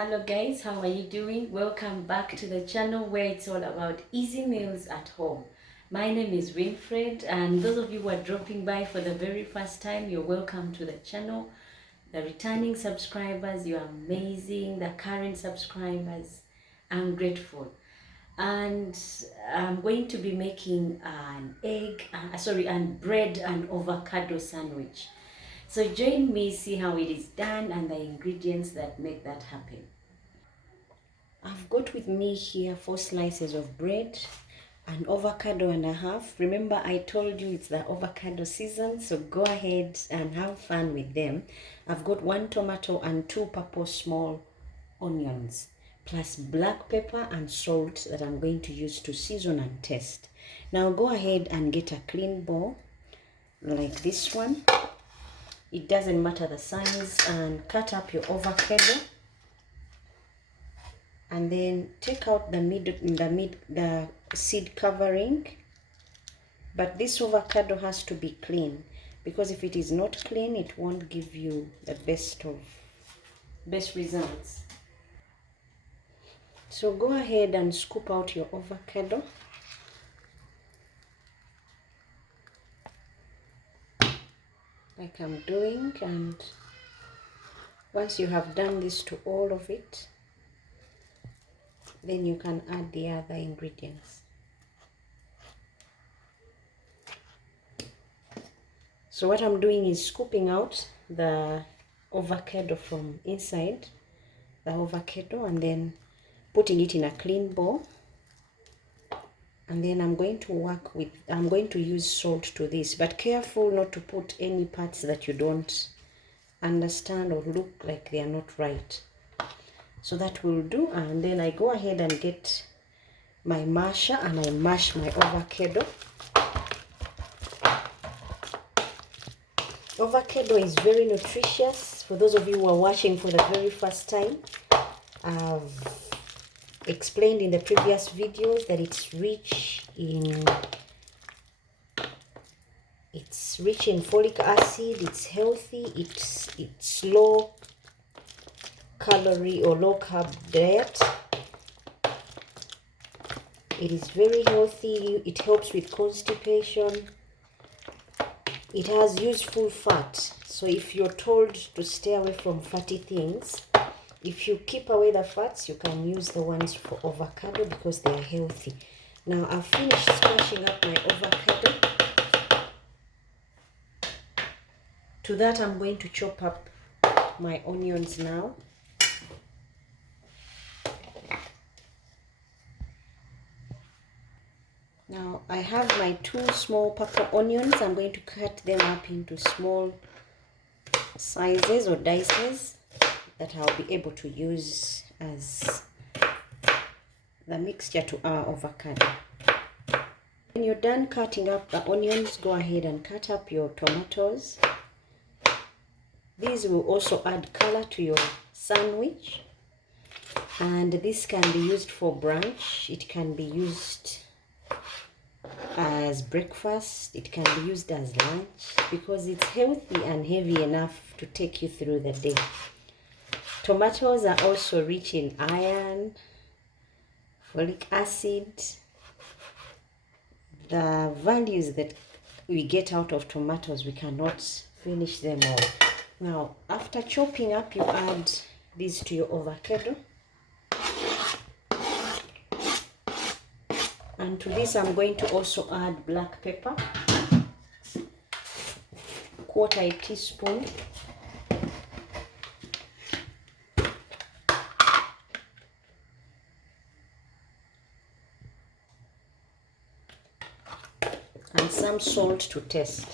Hello guys, how are you doing? Welcome back to the channel where it's all about easy meals at home. My name is Winfred, and those of you who are dropping by for the very first time, you're welcome to the channel. The returning subscribers, you're amazing. The current subscribers, I'm grateful. And I'm going to be making an and bread and avocado sandwich. So join me, see how it is done and the ingredients that make that happen. I've got with me here 4 slices of bread, an avocado and a half. Remember I told you it's the avocado season, so go ahead and have fun with them. I've got 1 tomato and 2 purple small onions, plus black pepper and salt that I'm going to use to season and taste. Now go ahead and get a clean bowl like this one. It doesn't matter the size, and cut up your avocado, and then take out the seed covering. But this avocado has to be clean, because if it is not clean, it won't give you the best results. So go ahead and scoop out your avocado. Like I'm doing, and once you have done this to all of it, then you can add the other ingredients. So what I'm doing is scooping out the avocado from inside the avocado and then putting it in a clean bowl. And then I'm going to use salt to this, but careful not to put any parts that you don't understand or look like they are not right. So that will do. And then I go ahead and get my masher and I mash my avocado. Avocado is very nutritious. For those of you who are watching for the very first time, I've explained in the previous videos that it's rich in folic acid. It's healthy. It's low calorie or low carb diet. It is very healthy. It helps with constipation. It has useful fat. So if you're told to stay away from fatty things, if you keep away the fats, you can use the ones for avocado because they are healthy. Now I've finished smashing up my avocado. To that I'm going to chop up my onions now. Now I have my 2 small purple onions. I'm going to cut them up into small sizes or dices that I'll be able to use as the mixture to our avocado. When you're done cutting up the onions, go ahead and cut up your tomatoes. These will also add color to your sandwich, and this can be used for brunch. It can be used as breakfast. It can be used as lunch because it's healthy and heavy enough to take you through the day. Tomatoes are also rich in iron, folic acid. The values that we get out of tomatoes, we cannot finish them all. Now, after chopping up, you add these to your avocado. And to this, I'm going to also add black pepper, 1/4 teaspoon. And some salt to taste.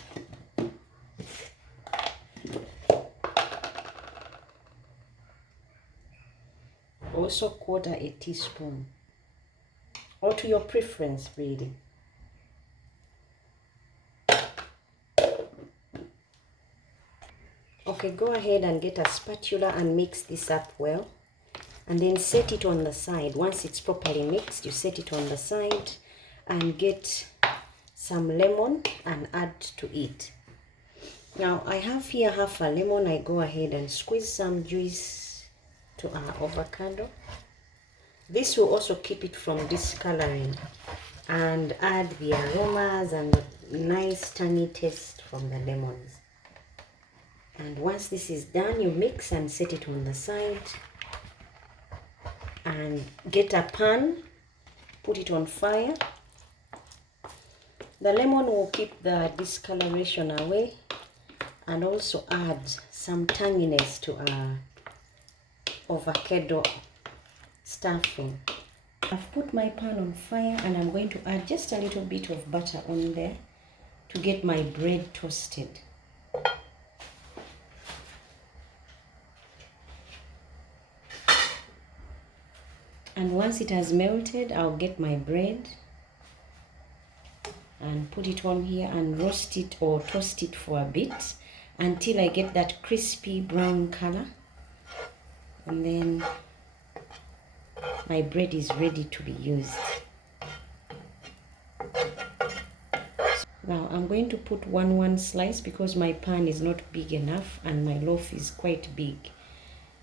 Also 1/4 teaspoon, or to your preference really. Okay, go ahead and get a spatula and mix this up well, and then set it on the side. Once it's properly mixed, you set it on the side and get some lemon and add to it. Now I have here half a lemon. I go ahead and squeeze some juice to our avocado. This will also keep it from discoloring and add the aromas and the nice tangy taste from the lemons. And once this is done, you mix and set it on the side. And get a pan, put it on fire. The lemon will keep the discoloration away and also add some tanginess to our avocado stuffing. I've put my pan on fire and I'm going to add just a little bit of butter on there to get my bread toasted. And once it has melted, I'll get my bread and put it on here and roast it or toast it for a bit until I get that crispy brown color. And then my bread is ready to be used. Now I'm going to put one slice because my pan is not big enough and my loaf is quite big.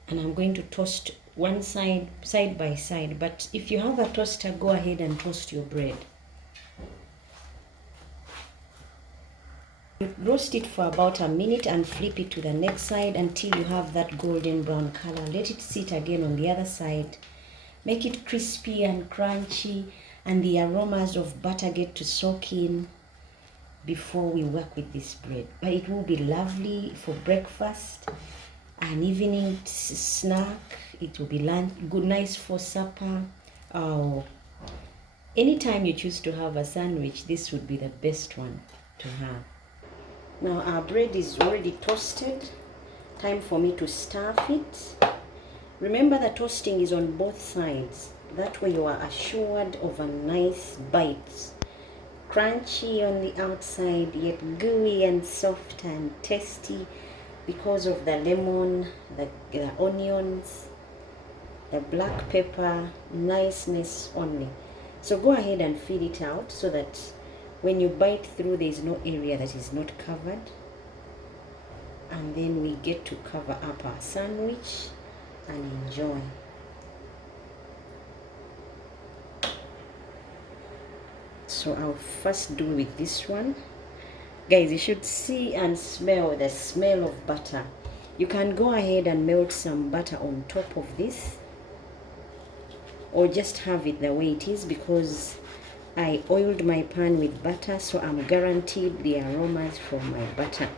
And I'm going to toast one side by side, but if you have a toaster, go ahead and toast your bread. You roast it for about a minute and flip it to the next side until you have that golden brown color. Let it sit again on the other side. Make it crispy and crunchy and the aromas of butter get to soak in before we work with this bread. But it will be lovely for breakfast, an evening snack. It will be lunch, good, nice for supper. Anytime you choose to have a sandwich, this would be the best one to have. Now our bread is already toasted. Time for me to stuff it. Remember the toasting is on both sides. That way you are assured of a nice bite. Crunchy on the outside, yet gooey and soft and tasty because of the lemon, the onions, the black pepper, niceness only. So go ahead and feed it out so that when you bite through, there is no area that is not covered. And then we get to cover up our sandwich and enjoy. So I'll first do with this one. Guys, you should see and smell the smell of butter. You can go ahead and melt some butter on top of this, or just have it the way it is, because I oiled my pan with butter, so I'm guaranteed the aromas from my butter.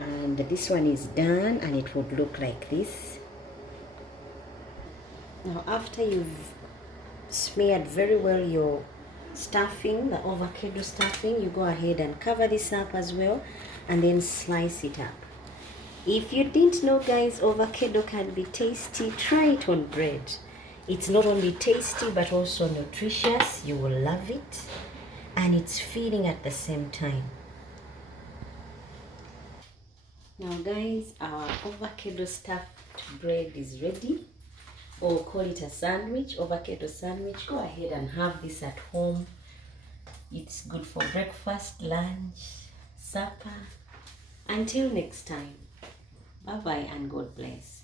And this one is done and it would look like this. Now after you've smeared very well your stuffing, the avocado stuffing, you go ahead and cover this up as well and then slice it up. If you didn't know, guys, avocado can be tasty, try it on bread. It's not only tasty but also nutritious. You will love it, and it's filling at the same time. Now guys, our avocado stuffed bread is ready, or call it a sandwich, avocado sandwich. Go ahead and have this at home. It's good for breakfast, lunch, supper. Until next time, bye bye and God bless.